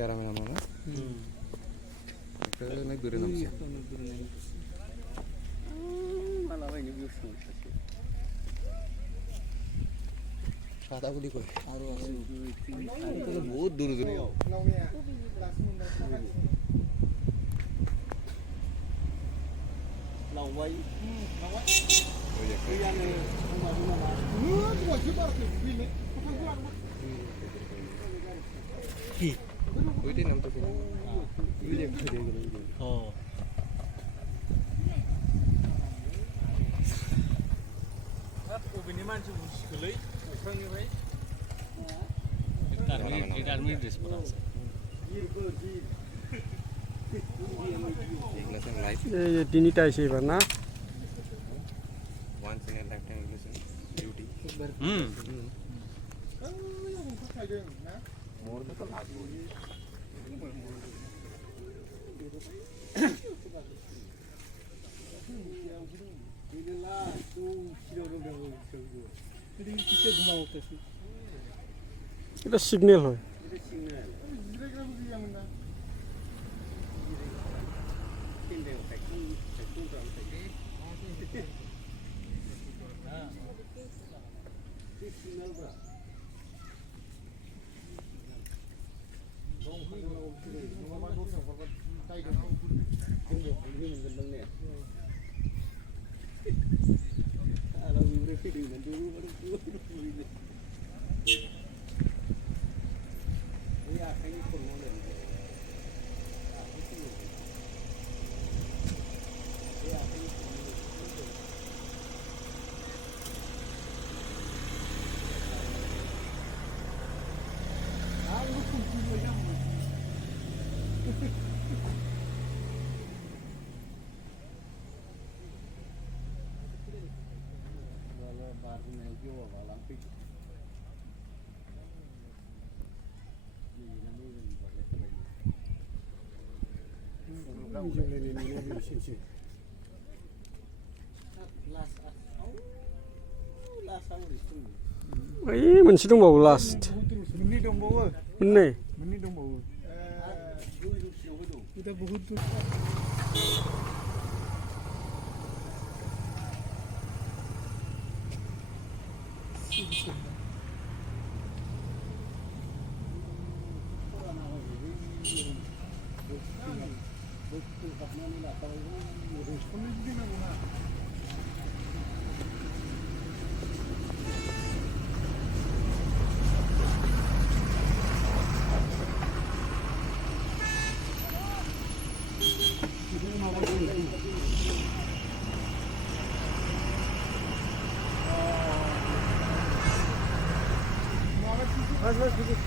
আরামে নামো না একটা অনেক দূরে নামছে সাদাগুলি কই আরো আছে বহুত দূরে দূরে লাউবাই ওই একটা কি ওইটাই নামতেছে না ও আর্মি ড্রেস পরা আছে এগুলো সব লাইফ এই যে তিনিটা আইছে এবার না once in a lifetime এগুলো সব ডিউটি মোর তো লাগবে এটা সিগন্যাল হয় ओइ मोनसे दंबावो लास्ट मोननै दंबावो मोननै मोननै दंबावो এটা বহুত দূর बस बस